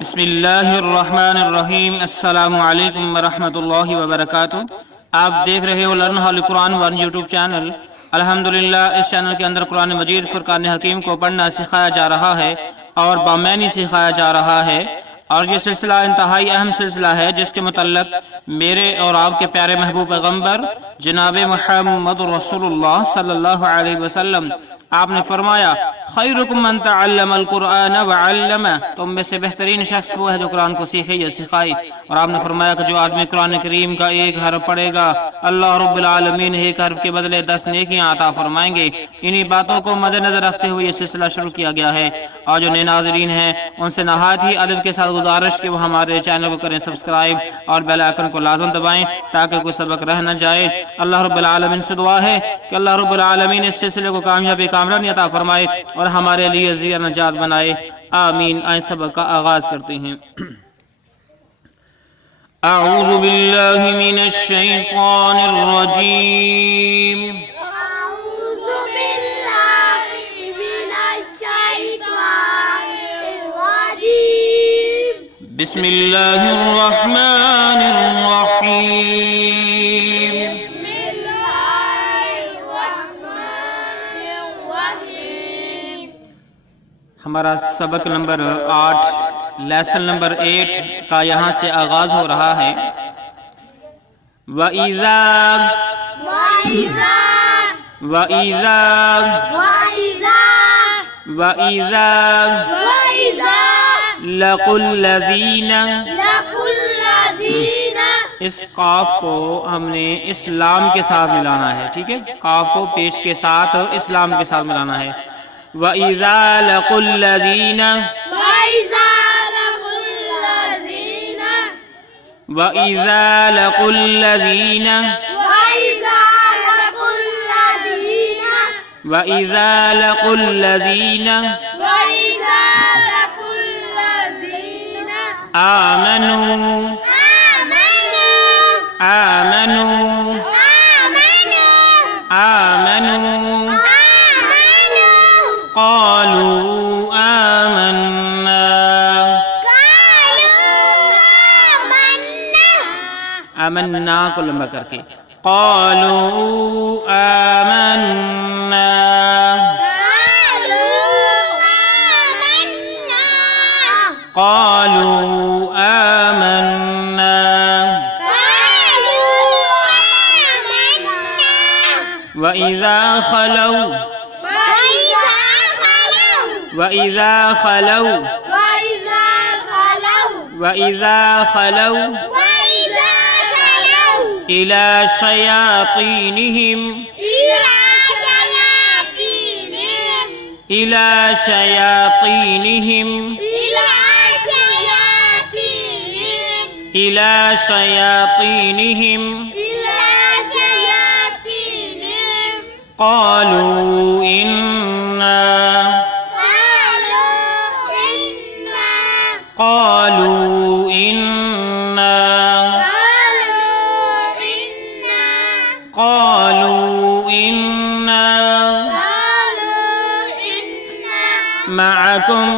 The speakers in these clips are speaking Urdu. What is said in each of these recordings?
بسم اللہ الرحمن الرحیم۔ السلام علیکم ورحمۃ اللہ وبرکاتہ۔ آپ دیکھ رہے ہو لرن ہال قرآن ون یوٹیوب چینل۔ الحمدللہ اس چینل کے اندر قرآن مجید فرقان حکیم کو پڑھنا سکھایا جا رہا ہے اور بامعنی سکھایا جا رہا ہے، اور یہ سلسلہ انتہائی اہم سلسلہ ہے جس کے متعلق میرے اور آپ کے پیارے محبوب پیغمبر جناب محمد رسول اللہ صلی اللہ علیہ وسلم آپ نے فرمایا خیرکم من تعلم القرآن وعلمہ، تم میں سے بہترین شخص وہ ہے جو قرآن کو سیکھے یا سکھائے۔ اور آپ نے فرمایا کہ جو آدمی قرآن کریم کا ایک حرف پڑھے گا اللہ رب العالمین ایک حرف کے بدلے 10 نیکیاں عطا فرمائیں گے۔ انہی باتوں کو مد نظر رکھتے ہوئے یہ سلسلہ شروع کیا گیا ہے، اور جو نئے ناظرین ہیں ان سے نہایت ہی ادب کے ساتھ گزارش کہ وہ ہمارے چینل کو کریں سبسکرائب اور بیل آئیکن کو لازم دبائیں تاکہ کوئی سبق رہ نہ جائے۔ اللہ رب العالمین سے دعا ہے کہ اللہ رب العالمین اس سلسلے کو کامیابی کامرانی عطا فرمائے اور ہمارے لیے ذریعہ نجات بنائے، آمین۔ آئیں سبق کا آغاز کرتے ہیں۔ اعوذ باللہ من الشیطان الرجیم۔ أعوذ بالله من الشيطان الرجيم. بسم اللہ الرحمن الرحیم۔ بسم الله الرحمن الرحيم. ہمارا سبق نمبر 8 لیسن نمبر 8 کا یہاں سے آغاز ہو رہا ہے۔ وَإِذَا وَإِذَا وَإِذَا وَإِذَا وَإِذَا وَإِذَا لَقُوا الَّذِينَ، لَقُوا الَّذِينَ. اس قاف کو ہم نے اسلام کے ساتھ ملانا ہے، ٹھیک ہے؟ قاف کو پیش کے ساتھ اسلام کے ساتھ ملانا ہے۔ وَإِذَا لَقُوا الَّذِينَ وَإِذَا لَقُوا الَّذِينَ وَإِذَا لَقُوا الَّذِينَ وَإِذَا لَقُوا الَّذِينَ وَإِذَا لَقُوا الَّذِينَ وَإِذَا لَقُوا الَّذِينَ آمَنُوا آمَنُوا آمَنُوا قالوا آمنا آمنا کو لمبا کر کے قالوا آمنا قالوا آمنا وَإِذَا خَلَوْا وَإِذَا خَلَوْا وَإِذَا خَلَوْا إِلَى شَيَاطِينِهِمْ إِلَى شَيَاطِينِهِمْ إِلَى شَيَاطِينِهِمْ قالوا إنا قالوا إنا قالوا إنا معكم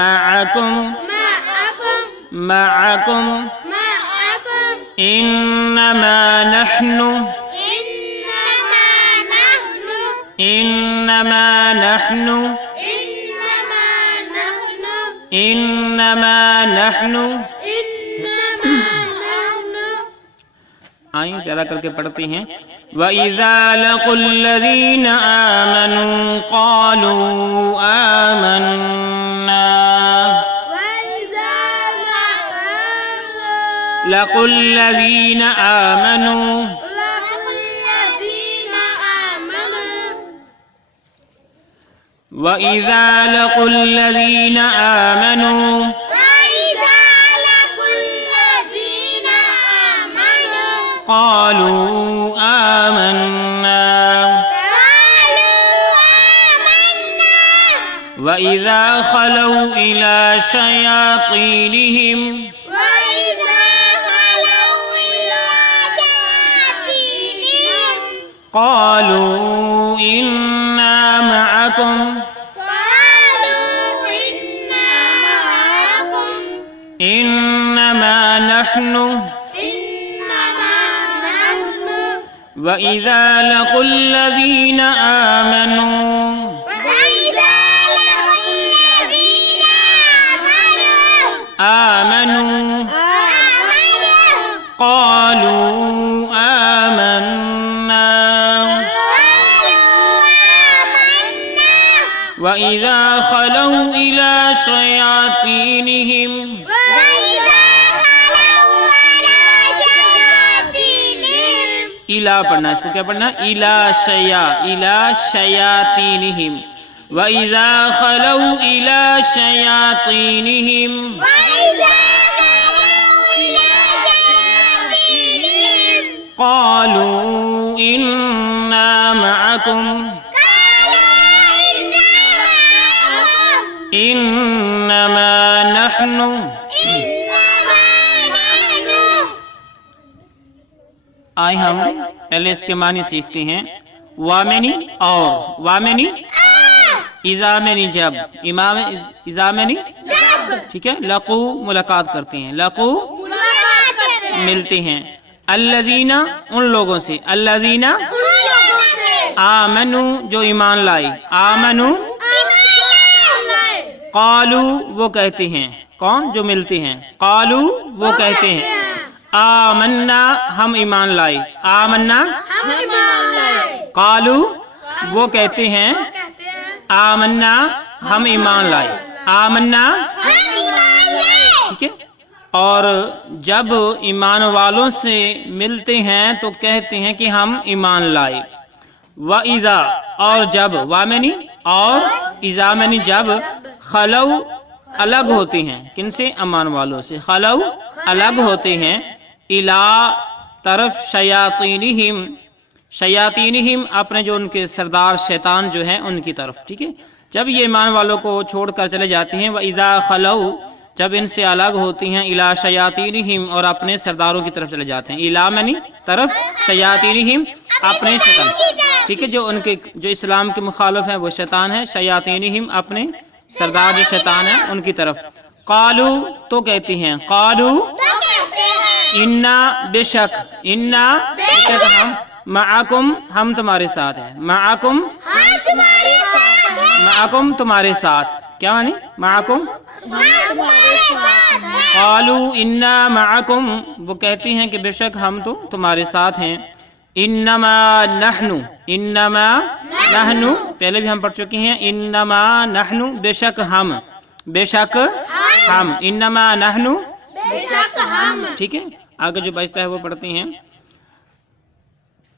معكم معكم إنما نحن إنما نحن إنما نحن آئیں زیادہ کر کے پڑھتے ہیں۔ وَإِذَا لَقُوا الَّذِينَ آمَنُوا قَالُوا آمَنَّا لَقُوا الَّذِينَ آمَنُوا وَإِذَا لَقُوا الَّذِينَ آمَنُوا قالوا آمنا وَإِذَا خَلَوْا إِلَى شَيَاطِينِهِمْ قالوا إنا معكم إنما نحن إنما نحن وإذا لقوا الذين آمنوا وإذا لقوا الذين آمنوا قالوا آمنا وإذا خلوا إلى شياطينهم إلى پڑھنا اس کو کیا پڑھنا إلى شياطينهم وإذا خلوا إلى شياطينهم قالوا إنا معكم إنما نحن آئے ہم پہلے اس کے معنی سیکھتے ہیں وامنی اور وامنی ازامنی جب امام ازامنی ٹھیک ہے لقو ملاقات کرتے ہیں لقو ملتے ہیں الذین ان لوگوں سے الذین آمنو جو ایمان لائے آمنو قالو وہ کہتے ہیں کون جو ملتے ہیں قالو وہ کہتے ہیں آمنا ہم ایمان لائے آمنا قالو وہ کہتے ہیں آمنا ہم ایمان لائے آمنا ٹھیک ہے اور جب ایمان والوں سے ملتے ہیں تو کہتے ہیں کہ ہم ایمان لائے وَإِذَا اور جب وامنی اور اِذَامنی جب خلو الگ ہوتے ہیں کن سے امان والوں سے خلو الگ ہوتے ہیں الا طرف شیاطینہم اپنے جو ان کے سردار شیطان جو ہیں ان کی طرف ٹھیک ہے جب یہ ایمان والوں کو چھوڑ کر چلے جاتے ہیں وَإِذَا خَلَوْا جب ان سے الگ ہوتی ہیں الا شیاطینہم اور اپنے سرداروں کی طرف چلے جاتے ہیں الا منی طرف شیاطینہم اپنے شیطان ٹھیک ہے جو ان کے جو اسلام کے مخالف ہیں وہ شیطان ہے شیاطینہم اپنے سردار جو شیطان ہیں ان کی طرف قالو تو کہتے ہیں قالو انا بے شک انا ہم معکم ہم تمہارے ساتھ ہیں معکم تمہارے ساتھ کیا معنی معکم قالو انا معکم وہ کہتی ہیں کہ بے شک ہم تو تمہارے ساتھ ہیں انما نحن پہلے بھی ہم پڑھ چکے ہیں انما نحن بے شک ہم انما نحن ٹھیک ہے آگے جو بچتا ہے وہ پڑھتے ہیں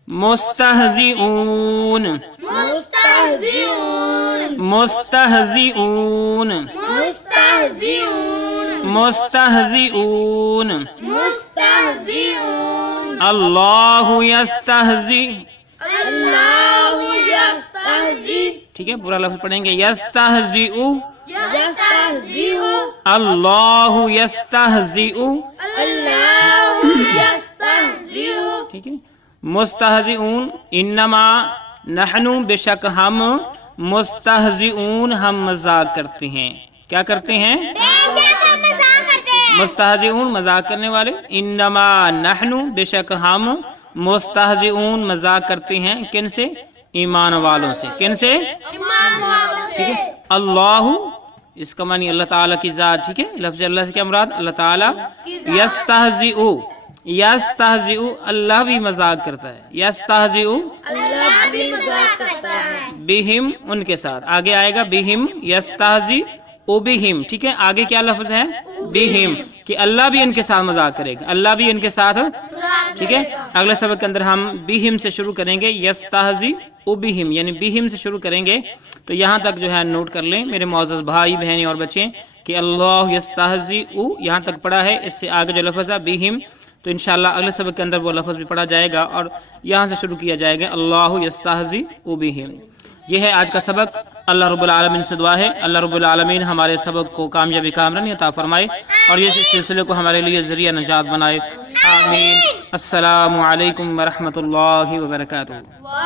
مستہزئون اللہ یستہزی ٹھیک ہے پورا لفظ پڑھیں گے یستہزئ اللہ یستہزئ ٹھیک ہے مستہزئون انما نحن بے شک ہم مستہزئون ہم مذاق کرتے ہیں کیا کرتے ہیں مستہزئون مذاق کرنے والے انما نحن بے شک ہم مستہزئون مذاق کرتے ہیں کن سے ایمان والوں سے کن سے اللہ اس کا معنی اللہ تعالیٰ کی ذات ٹھیک ہے لفظ اللہ سے کیا مراد اللہ تعالیٰ یستہزئ اللہ بھی مذاق کرتا ہے یستہزئ بہم ان کے ساتھ آگے آئے گا بہم یستہزئ بہم ٹھیک ہے آگے کیا لفظ ہے بہم کہ اللہ بھی ان کے ساتھ مذاق کرے گا اللہ بھی ان کے ساتھ ٹھیک ہے اگلے سبق کے اندر ہم بہم سے شروع کریں گے یستہزئ بہم یعنی بہم سے شروع کریں گے تو یہاں تک جو ہے نوٹ کر لیں میرے معزز بھائی بہنیں اور بچے کہ اللہ یستہزئ یہاں تک پڑھا ہے اس سے آگے جو لفظ ہے بہم تو انشاءاللہ اگلے سبق کے اندر وہ لفظ بھی پڑھا جائے گا اور یہاں سے شروع کیا جائے گا اللہ یستہزئ بہم یہ ہے آج کا سبق اللہ رب العالمین سے دعا ہے اللہ رب العالمین ہمارے سبق کو کامیابی کامرانی عطا فرمائے اور یہ سلسلے کو ہمارے لیے ذریعہ نجات بنائے آمین السلام علیکم ورحمۃ اللہ وبرکاتہ